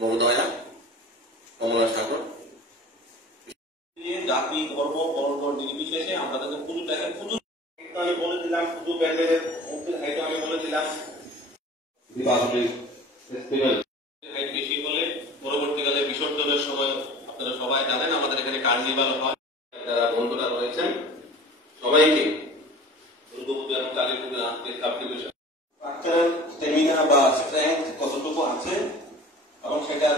মহোদয়া কমলা সাগর জাতি ধর্ম বর্ণ নির্বিশেষে আমরা তাদের পুজোটাকে পুজো আমি বলে দিলাম, পুজো প্যান্ডেলের মূর্তির হাইট আমি বলে দিলাম। দীপাবলির ফেস্টিভ্যাল হাইট বেশি হলে পরবর্তীকালে বিসর্জনের সময় আপনারা সবাই জানেন আমাদের এখানে কার্নিভাল হয়। যারা বন্ধুরা রয়েছেন সবাইকে দুর্গাপূজা এবং কালী পুজোর আন্তরিক সাবডিভিশন বাচ্চার স্টেমিনা বা স্ট্রেংথ কতটুকু আছে এবং সেটা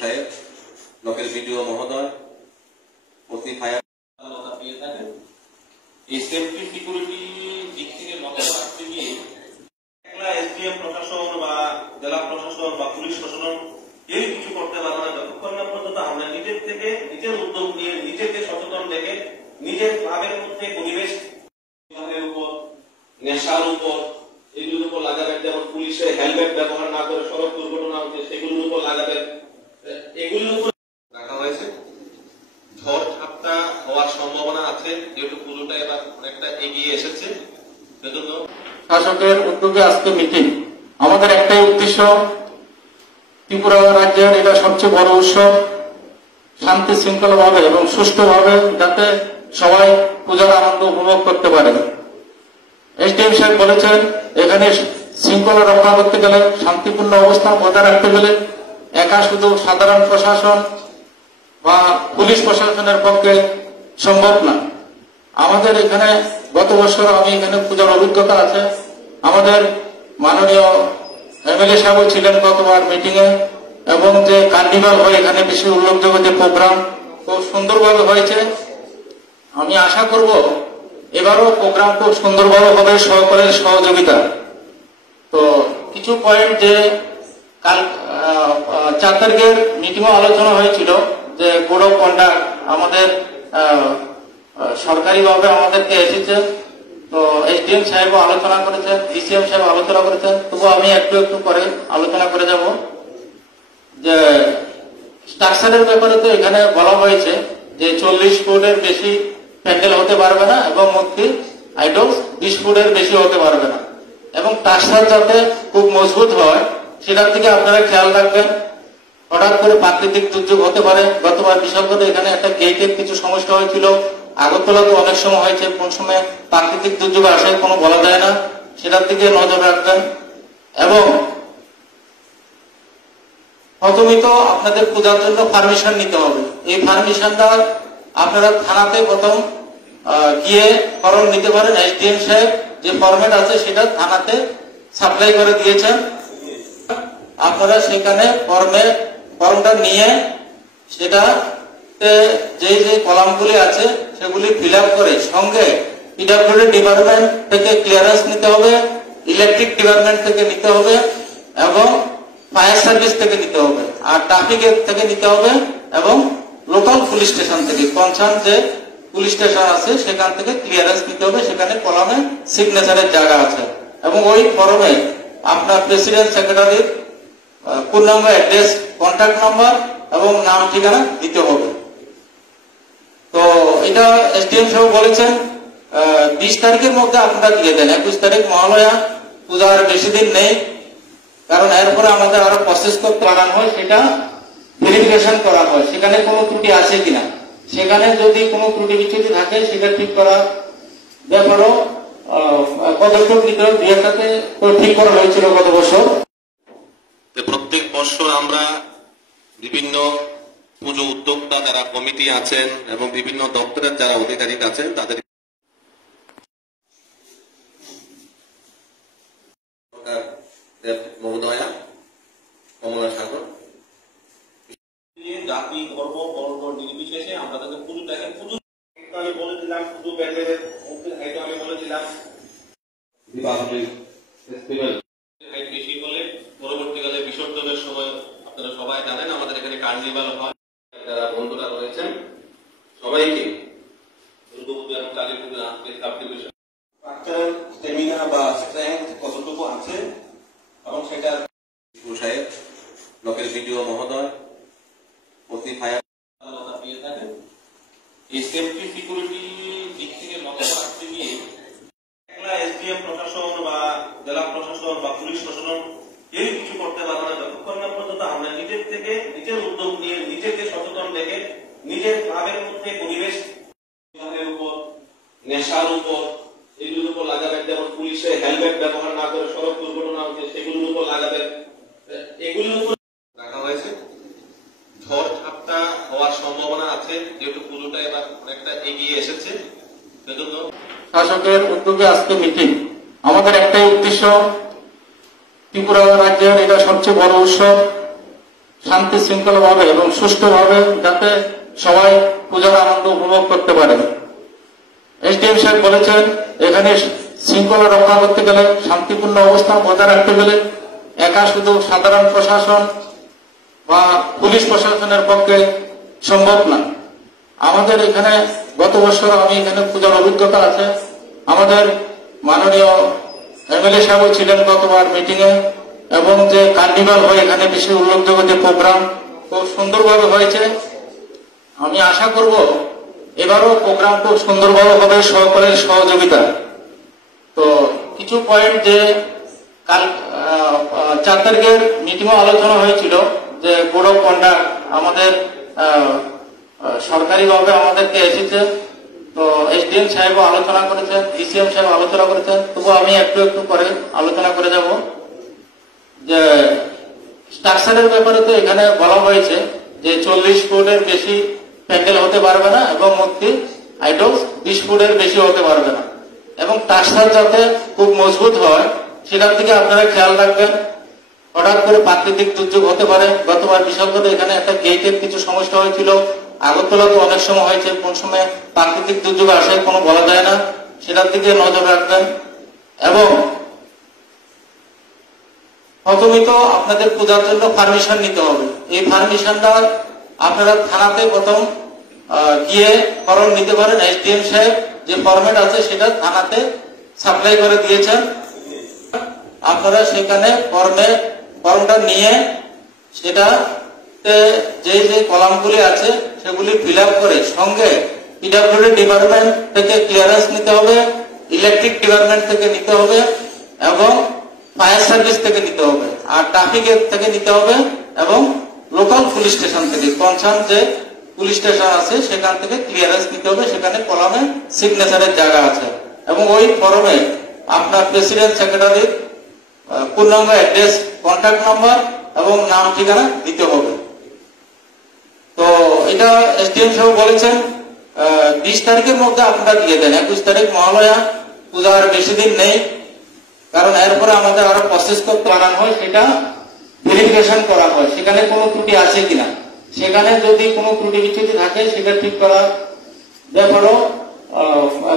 সাহেব লোকের ভিডিও মহোদয় প্রতি ফায়ার পেয়ে থাকেন। এই সেফটি সিকিউরিটি দিক থেকে নজর রাখতে গিয়ে একলা এসডিএম প্রশাসন বা জেলা প্রশাসন বা পুলিশ প্রশাসন কেউ কিছু করতে পারবে না যতক্ষণ না পর্যন্ত আমরা নিজের থেকে নিজের উদ্যোগ নিয়ে নিজেকে সচেতন রেখে নিজের ক্লাবের মধ্যে পরিবেশ উপর নেশার উপর এগুলোর উপর লাগাবেন। যেমন পুলিশের হেলমেট ব্যবহার না করে সড়ক দুর্ঘটনা হচ্ছে সেগুলোর উপর লাগাবেন। এগুলোর উপর রাখা হয়েছে। ঝড় ঝাপটা হওয়ার সম্ভাবনা আছে যেহেতু পুজোটা এবার অনেকটা এগিয়ে এসেছে, সেজন্য শাসকের উদ্যোগে আজকে মিটিং। আমাদের একটাই উদ্দেশ্য, ত্রিপুরা রাজ্যের এটা সবচেয়ে বড় উৎসব, শান্তি শৃঙ্খলা ভাবে এবং সুষ্ঠুভাবে যাতে সবাই পূজার আনন্দ উপভোগ করতে পারে। এসডিএম সাহেব বলেছেন এখানে শৃঙ্খলা রক্ষা করতে গেলে, শান্তিপূর্ণ অবস্থান বজায় রাখতে গেলে একা শুধু সাধারণ প্রশাসন বা পুলিশ প্রশাসনের পক্ষে সম্ভব না। আমাদের এখানে গত বছর আমি এখানে পূজার অভিজ্ঞতা আছে। আমাদের মাননীয় এমএলএ সাহেব ছিলেন গতবার মিটিং এ, এবং যে কার্নিভাল হয় এখানে বেশি উল্লেখযোগ্য যে প্রোগ্রাম খুব সুন্দরভাবে হয়েছে। আমি আশা করব এবারও প্রোগ্রাম খুব সুন্দরভাবে হবে সকলের সহযোগিতা। তো কিছু পয়েন্ট যে কাল 4 তারিখের মিটিংও আলোচনা হয়েছিল যে কোড অফ কন্ডাক্ট আমাদের সরকারিভাবে আমাদেরকে এসেছে। তো এসডিএম সাহেবও আলোচনা করেছেন, ডিসিএম সাহেব আলোচনা করেছেন। তবু আমি একটু একটু করে আলোচনা করে যাব। যে স্ট্রাকচারের ব্যাপারে তো এখানে বলা হয়েছে যে 40 ফুটের বেশি প্যান্ডেল হতে পারবে না এবং মূর্তি আইডল 20 ফুটের বেশি হতে পারবে না, এবং স্ট্রাকচার যাতে খুব মজবুত হয় সেটার দিকে আপনারা খেয়াল রাখবেন। হঠাৎ করে প্রাকৃতিক দুর্যোগ হতে পারে। গতবার বিশেষ করে এখানে একটা গেটের কিছু সমস্যা হয়েছিল, আগরতলা তো অনেক সময় হয়েছে, কোন সময় প্রাকৃতিক দুর্যোগ আসে কোনো বলা যায় না, সেটার দিকে নজর রাখবেন। এবং প্রথমে তো আপনাদের পূজার জন্য পারমিশন নিতে হবে। এই পারমিশনটা আপনারা থানাতে প্রথম গিয়ে ফর্ম নিতে পারেন। এসডিএম সাহেব যে ফরম্যাট আছে সেটা থানাতে সাপ্লাই করে দিয়েছেন। আপনারা সেখানে ফর্মটা নিয়ে সেটাতে যে যে কলামগুলি আছে সেগুলি ফিল আপ করে সঙ্গে পিডব্লিউডি ডিপার্টমেন্ট থেকে ক্লিয়ারেন্স নিতে হবে, ইলেকট্রিক ডিপার্টমেন্ট থেকে নিতে হবে এবং ফায়ার সার্ভিস থেকে নিতে হবে, আর ট্রাফিক থেকে নিতে হবে এবং লোকাল পুলিশ স্টেশন থেকে কনসার্ন যে পুলিশ স্টেশন আছে সেখান থেকে ক্লিয়ারেন্স নিতে হবে। সেখানে কলামে সিগনেচারের জায়গা আছে এবং ওই ফর্মে আপনার প্রেসিডেন্ট সেক্রেটারির পূর্ণাঙ্গ অ্যাড্রেস, কন্ট্যাক্ট নাম্বার এবং নাম ঠিকানা দিতে হবে। তো এটা এসডিএম সাহেব বলেছেন 20 তারিখের মধ্যে আপনারা দিয়ে দেন। 21 তারিখ মহালয়া, পূজার বেশি দিন নেই, কারণ এরপরে আমাদের আরো প্রসেস করতে বানানো হয়, সেটা ভেরিফিকেশন করা হয় সেখানে কোনো ত্রুটি আছে কিনা। সেখানে যদি কোনো ত্রুটি বিচ্যুতি থাকে সেটা ঠিক করা ব্যাপারও পদক্ষেপ নিতে হবে। বিয়েটাতে ঠিক করা হয়েছিল গত বছর। প্রত্যেক বছর আমরা বিভিন্ন পুজো উদ্যোক্তা যারা কমিটি আছেন এবং বিভিন্ন দপ্তরের যারা অধিকারিক আছেন তাদের মহোদয়া কমলা সাগর জাতি ধর্ম বর্ণ নির্বিশেষে আমরা তাদের পুজোটাকে পুজো আমি বলে দিলাম, পুজো প্যান্ডেলের মূর্তির হাইট আমি বলে দিলাম। দীপাবলির ফেস্টিভ্যাল হাইট বেশি হলে পরবর্তীকালে বিসর্জনের সময় আপনারা সবাই জানেন আমাদের এখানে কার্নিভাল হয়। যারা বন্ধুরা রয়েছেন সবাইকে দুর্গাপূজা এবং কালী পুজোর আন্তরিক সাবডিভিশন বাচ্চার স্টেমিনা বা স্ট্রেংথ কতটুকু আছে এবং সেটা সাহেব লোকের ভিডিও মহোদয় প্রতি ফায়ার পেয়ে থাকেন। এই সেফটি সিকিউরিটি দিক থেকে নজর রাখতে গিয়ে একলা এসডিএম প্রশাসন বা জেলা প্রশাসন বা পুলিশ প্রশাসন কেউ কিছু করতে পারবে না যতক্ষণ না পর্যন্ত আমরা নিজের থেকে নিজের উদ্যোগ নিয়ে নিজেকে সচেতন রেখে নিজের ক্লাবের মধ্যে পরিবেশ উপর নেশার উপর এগুলোর উপর লাগাবেন, যেমন পুলিশে হেলমেট ব্যবহার না করে সড়ক দুর্ঘটনা হচ্ছে সেগুলোর উপর লাগাবেন, এগুলোর উপর রাখা হয়েছে। ঝড় ঝাপটা হওয়ার সম্ভাবনা আছে, যেহেতু পুজোটা এবার অনেকটা এগিয়ে এসেছে, সেজন্য শাসকের উদ্যোগে আজকে মিটিং। আমাদের একটাই উদ্দেশ্য, ত্রিপুরা রাজ্যের এটা সবচেয়ে বড় উৎসব, শান্তি শৃঙ্খলা ভাবে এবং সুষ্ঠুভাবে যাতে সবাই পূজার আনন্দ উপভোগ করতে পারে। এসডিএম সাহেব বলেছেন এখানে শৃঙ্খলা রক্ষা করতে গেলে, শান্তিপূর্ণ অবস্থান বজায় রাখতে গেলে একা শুধু সাধারণ প্রশাসন বা পুলিশ প্রশাসনের পক্ষে সম্ভব না। আমাদের এখানে গত বছর আমি এখানে পূজার অভিজ্ঞতা আছে, আমাদের মাননীয় এমএলএ সাহেব ছিলেন গতবার মিটিং এ, এবং যে কার্নিভাল হয় এখানে বেশি উল্লেখযোগ্য যে প্রোগ্রাম খুব সুন্দরভাবে হয়েছে। আমি আশা করব এবারও প্রোগ্রাম খুব সুন্দরভাবে হবে সকলের সহযোগিতা। তো কিছু পয়েন্ট যে কাল 4 তারিখের মিটিংও আলোচনা হয়েছিল যে বোর্ড অফ কন্ডাক্ট আমাদের সরকারিভাবে আমাদেরকে এসেছে, তো এসডিএম সাহেব আলোচনা করেছেন, ডিসিএম সাহেব আলোচনা করেছেন, তবু আমি একটু একটু করে আলোচনা করে যাব। যে স্ট্রাকচারের ব্যাপারে তো এখানে বলা হয়েছে যে 40 ফুটের বেশি প্যান্ডেল হতে পারবে না এবং মূর্তি আইডল 20 ফুটের বেশি হতে পারবে না, এবং স্ট্রাকচার যাতে খুব মজবুত হয় সেটার দিকে আপনারা খেয়াল রাখবেন। হঠাৎ করে প্রাকৃতিক দুর্যোগ হতে পারে, গতবার বিশাল করে এখানে একটা গেটের কিছু সমস্যা হয়েছিল, আগরতলা তো অনেক সময় হয়েছে, কোন সময় প্রাকৃতিক দুর্যোগ আসে কোনো বলা যায় না, সেটার দিকে নজর রাখবেন। এবং প্রথমে তো আপনাদের পূজার জন্য পারমিশন নিতে হবে, এই পারমিশনটা আপনারা থানাতে প্রথম গিয়ে ফর্ম নিতে পারেন। এসডিএম সাহেব যে ফরম্যাট আছে সেটা থানাতে সাপ্লাই করে দিয়েছেন, আপনারা সেখানে ফর্মটা নিয়ে সেটাতে যে যে কলামগুলি আছে সেগুলি ফিল আপ করে সঙ্গে পিডব্লিউডি ডিপার্টমেন্ট থেকে ক্লিয়ারেন্স নিতে হবে, ইলেকট্রিক ডিপার্টমেন্ট থেকে নিতে হবে এবং ফায়ার সার্ভিস থেকে নিতে হবে, আর ট্রাফিকের থেকে নিতে হবে এবং লোকাল পুলিশ স্টেশন থেকে কনসার্ন যে পুলিশ স্টেশন আছে সেখান থেকে ক্লিয়ারেন্স নিতে হবে। সেখানে কলামে সিগনেচারের জায়গা আছে এবং ওই ফর্মে আপনার প্রেসিডেন্ট সেক্রেটারির পূর্ণাঙ্গ অ্যাড্রেস, কন্ট্যাক্ট নাম্বার এবং নাম ঠিকানা দিতে হবে। তো এটা এসডিএম সাহেব বলেছেন 20 তারিখের মধ্যে আপনারা দিয়ে দেন। 21 তারিখ মহালয়া, পূজার বেশি দিন নেই, কারণ এরপরে আমাদের আরো প্রসেস করতে বানানো হয়, সেটা ভেরিফিকেশন করা হয় সেখানে কোনো ত্রুটি আছে কিনা, সেখানে যদি কোনো ত্রুটি বিচ্যুতি থাকে সেটা ঠিক করার ব্যাপারও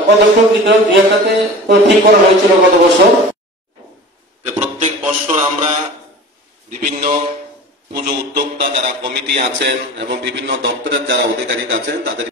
পদক্ষেপ নিতে হবে। 2-1টাতে ঠিক করা হয়েছিল গত বছর। প্রত্যেক বছর আমরা বিভিন্ন পুজো উদ্যোক্তা যারা কমিটি আছেন এবং বিভিন্ন দপ্তরের যারা অধিকারী আছেন তাদের